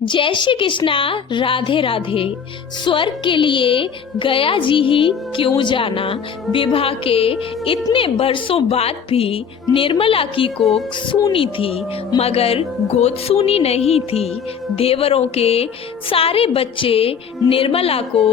जय श्री कृष्णा। राधे राधे। स्वर्ग के लिए गया जी ही क्यों जाना। विवाह के इतने बरसों बाद भी निर्मला की कोख सूनी थी, मगर गोद सूनी नहीं थी। देवरों के सारे बच्चे निर्मला को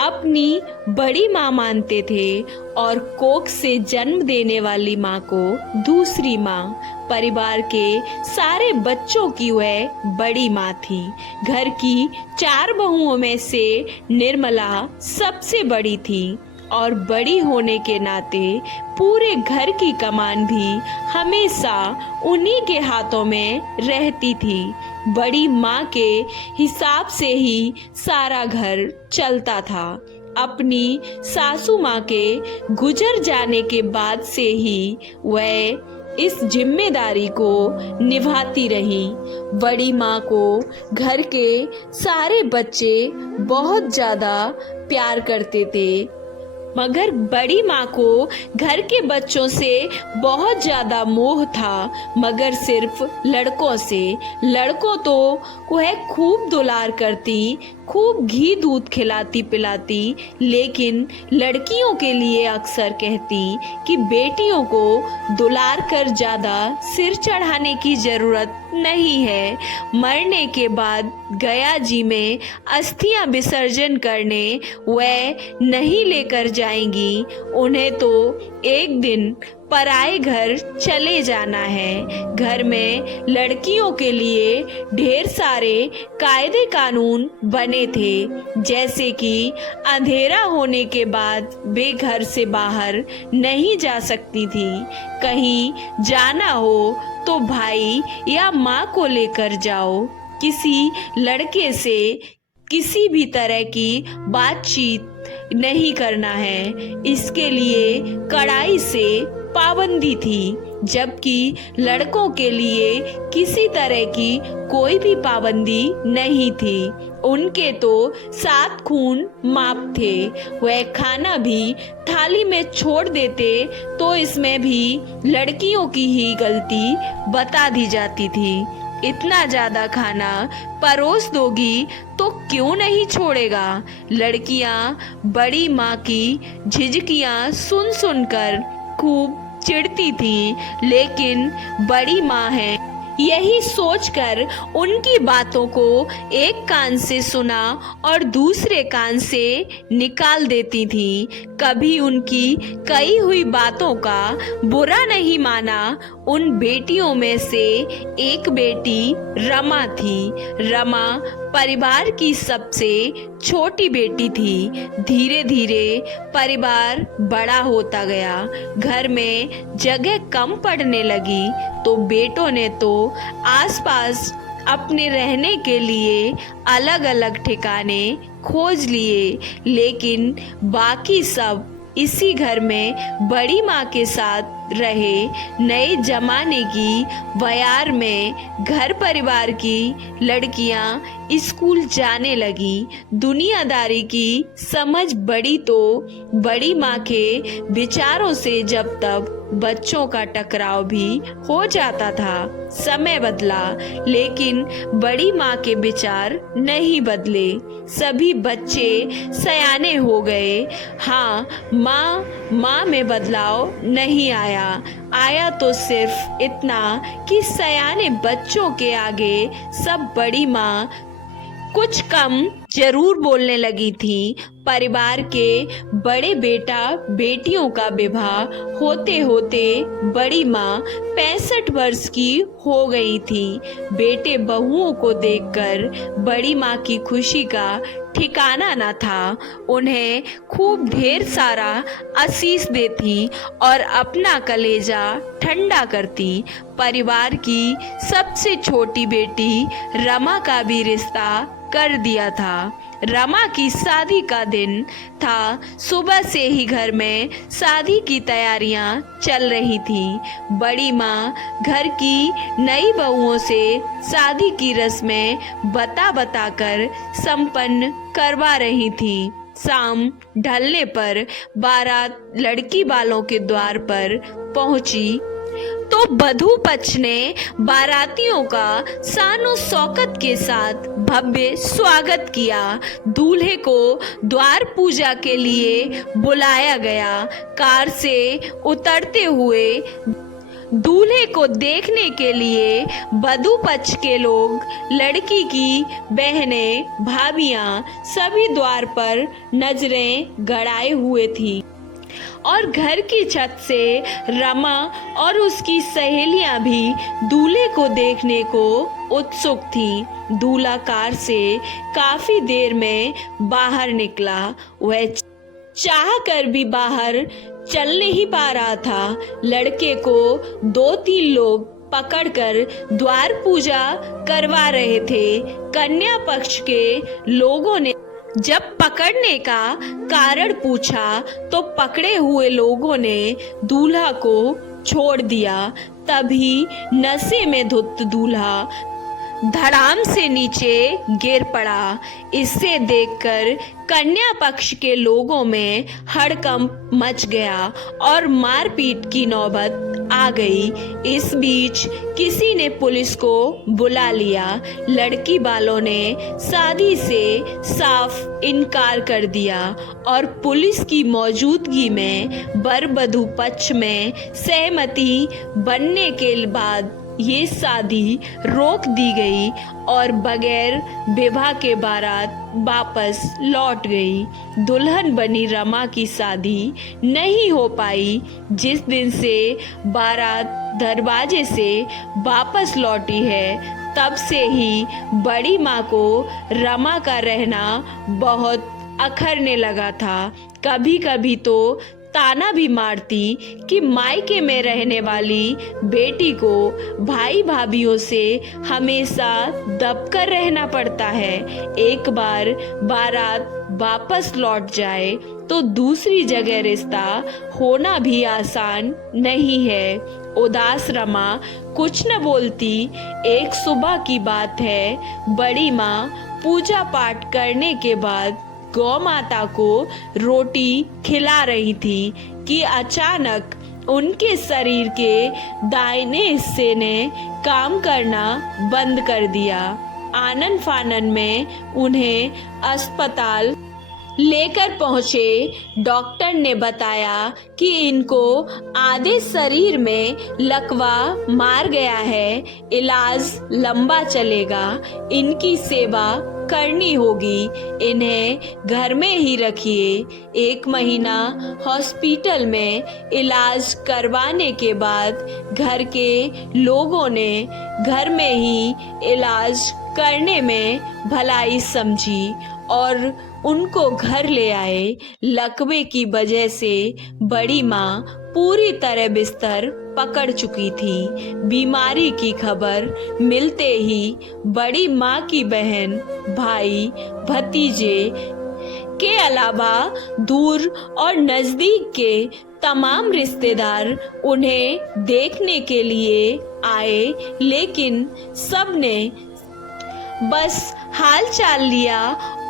अपनी बड़ी माँ मानते थे और कोख से जन्म देने वाली माँ को दूसरी माँ। परिवार के सारे बच्चों की वह बड़ी माँ थी। घर की 4 बहुओं में से निर्मला सबसे बड़ी थी और बड़ी होने के नाते पूरे घर की कमान भी हमेशा उन्हीं के हाथों में रहती थी। बड़ी माँ के हिसाब से ही सारा घर चलता था। अपनी सासू माँ के गुजर जाने के बाद से ही वह इस जिम्मेदारी को निभाती रही। बड़ी माँ को घर के सारे बच्चे बहुत ज्यादा प्यार करते थे, मगर बड़ी माँ को घर के बच्चों से बहुत ज्यादा मोह था, मगर सिर्फ लड़कों से। लड़कों तो वह खूब दुलार करती, खूब घी दूध खिलाती पिलाती, लेकिन लड़कियों के लिए अक्सर कहती कि बेटियों को दुलार कर ज्यादा सिर चढ़ाने की जरूरत नहीं है। मरने के बाद गया जी में अस्थियां विसर्जन करने वह नहीं लेकर जाएंगी। उन्हें तो एक दिन पराए घर चले जाना है। घर में लड़कियों के लिए ढेर सारे कायदे कानून बने थे, जैसे कि अंधेरा होने के बाद वे घर से बाहर नहीं जा सकती थी। कहीं जाना हो तो भाई या माँ को लेकर जाओ। किसी लड़के से किसी भी तरह की बातचीत नहीं करना है, इसके लिए कड़ाई से पाबंदी थी। जबकि लड़कों के लिए किसी तरह की कोई भी पाबंदी नहीं थी। उनके तो 7 खून माफ थे। वह खाना भी थाली में छोड़ देते तो इसमें भी लड़कियों की ही गलती बता दी जाती थी। इतना ज्यादा खाना परोस दोगी तो क्यों नहीं छोड़ेगा। लड़कियां बड़ी माँ की झिझकियां सुन सुनकर खूब चिढ़ती थी, लेकिन बड़ी माँ है यही सोचकर उनकी बातों को एक कान से सुना और दूसरे कान से निकाल देती थी। कभी उनकी कही हुई बातों का बुरा नहीं माना। उन बेटियों में से एक बेटी रमा थी। रमा परिवार की सबसे छोटी बेटी थी। धीरे धीरे परिवार बड़ा होता गया, घर में जगह कम पड़ने लगी, तो बेटों ने तो आसपास अपने रहने के लिए अलग अलग ठिकाने खोज लिए, लेकिन बाकी सब इसी घर में बड़ी माँ के साथ रहे। नए जमाने की बयार में घर परिवार की लड़कियां स्कूल जाने लगी। दुनियादारी की समझ बड़ी तो बड़ी माँ के विचारों से जब तब बच्चों का टकराव भी हो जाता था। समय बदला, लेकिन बड़ी माँ के विचार नहीं बदले। सभी बच्चे सयाने हो गए। हाँ, माँ में बदलाव नहीं आया तो सिर्फ इतना कि सयाने बच्चों के आगे सब बड़ी माँ कुछ कम जरूर बोलने लगी थी। परिवार के बड़े बेटा बेटियों का विवाह होते होते बड़ी माँ 65 वर्ष की हो गई थी। बेटे बहुओं को देखकर बड़ी माँ की खुशी का ठिकाना न था। उन्हें खूब ढेर सारा आशीष देती और अपना कलेजा ठंडा करती। परिवार की सबसे छोटी बेटी रमा का भी रिश्ता कर दिया था। रमा की शादी का दिन था। सुबह से ही घर में शादी की तैयारियां चल रही थी। बड़ी माँ घर की नई बहुओं से शादी की रस्में बता कर संपन्न करवा रही थी। शाम ढलने पर बारात लड़की वालों के द्वार पर पहुंची। तो वधू पक्ष ने बारातियों का शानो शौकत के साथ भव्य स्वागत किया। दूल्हे को द्वार पूजा के लिए बुलाया गया। कार से उतरते हुए दूल्हे को देखने के लिए वधू पक्ष के लोग, लड़की की बहनें, भाभियां सभी द्वार पर नजरें गड़ाए हुए थी और घर की छत से रमा और उसकी सहेलियां भी दूल्हे को देखने को उत्सुक थी। दूल्हा कार से काफी देर में बाहर निकला। वह चाह कर भी बाहर चल नहीं पा रहा था। लड़के को 2-3 लोग पकड़कर द्वार पूजा करवा रहे थे। कन्या पक्ष के लोगों ने जब पकड़ने का कारण पूछा तो पकड़े हुए लोगों ने दूल्हा को छोड़ दिया। तभी नशे में धुत दूल्हा धड़ाम से नीचे गिर पड़ा। इसे देखकर कन्या पक्ष के लोगों में हड़कंप मच गया और मारपीट की नौबत आ गई। इस बीच किसी ने पुलिस को बुला लिया। लड़की वालों ने शादी से साफ इनकार कर दिया और पुलिस की मौजूदगी में वर वधू पक्ष में सहमति बनने के बाद ये शादी रोक दी गई और बगैर विवाह के बारात वापस लौट गई। दुल्हन बनी रमा की शादी नहीं हो पाई। जिस दिन से बारात दरवाजे से वापस लौटी है, तब से ही बड़ी माँ को रमा का रहना बहुत अखरने लगा था। कभी कभी तो ताना भी मारती कि मायके में रहने वाली बेटी को भाई भाभीओं से हमेशा दबकर रहना पड़ता है। एक बार बारात वापस लौट जाए तो दूसरी जगह रिश्ता होना भी आसान नहीं है। उदास रमा कुछ न बोलती। एक सुबह की बात है, बड़ी माँ पूजा पाठ करने के बाद गौ माता को रोटी खिला रही थी कि अचानक उनके शरीर के दाहिने हिस्से ने काम करना बंद कर दिया। आनन फानन में उन्हें अस्पताल लेकर पहुंचे। डॉक्टर ने बताया कि इनको आधे शरीर में लकवा मार गया है। इलाज लंबा चलेगा। इनकी सेवा करनी होगी। इन्हें घर में ही रखिए। 1 महीना हॉस्पिटल में इलाज करवाने के बाद घर के लोगों ने घर में ही इलाज करने में भलाई समझी और उनको घर ले आए। लकवे की वजह से बड़ी माँ पूरी तरह बिस्तर पकड़ चुकी थी। बीमारी की खबर मिलते ही बड़ी माँ की बहन, भाई, भतीजे के अलावा दूर और नजदीक के तमाम रिश्तेदार उन्हें देखने के लिए आए, लेकिन सबने बस हाल चाल लिया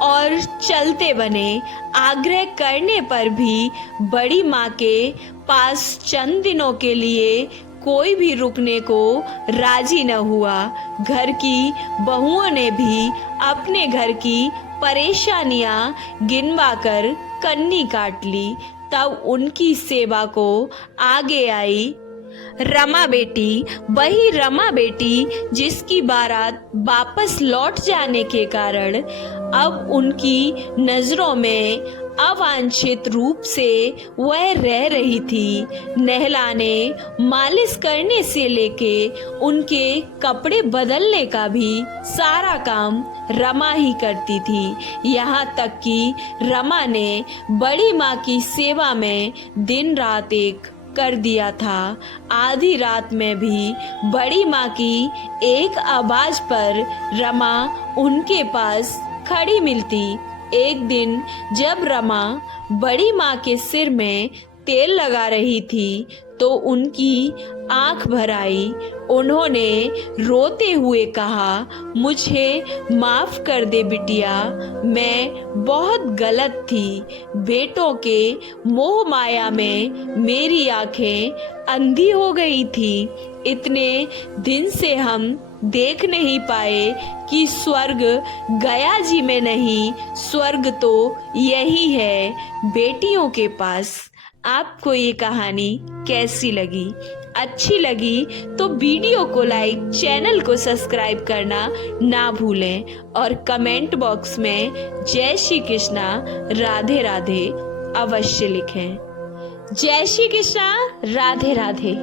और चलते बने। आग्रह करने पर भी बड़ी माँ के पास चंद दिनों के लिए कोई भी रुकने को राजी न हुआ। घर की बहुओं ने भी अपने घर की परेशानियां गिनवाकर कन्नी काट ली। तब उनकी सेवा को आगे आई रमा बेटी, वही रमा बेटी जिसकी बारात वापस लौट जाने के कारण अब उनकी नजरों में अवांछित रूप से वह रह रही थी। नहलाने, मालिश करने से लेके उनके कपड़े बदलने का भी सारा काम रमा ही करती थी। यहाँ तक कि रमा ने बड़ी माँ की सेवा में दिन रात एक कर दिया था। आधी रात में भी बड़ी माँ की एक आवाज पर रमा उनके पास खड़ी मिलती। एक दिन जब रमा बड़ी माँ के सिर में तेल लगा रही थी तो उनकी आंख भर आई। उन्होंने रोते हुए कहा, मुझे माफ कर दे बिटिया, मैं बहुत गलत थी। बेटों के मोह माया में मेरी आंखें अंधी हो गई थी। इतने दिन से हम देख नहीं पाए कि स्वर्ग गया जी में नहीं, स्वर्ग तो यही है बेटियों के पास। आपको ये कहानी कैसी लगी? अच्छी लगी तो वीडियो को लाइक, चैनल को सब्सक्राइब करना ना भूलें और कमेंट बॉक्स में जय श्री कृष्णा राधे राधे अवश्य लिखें। जय श्री कृष्णा राधे राधे।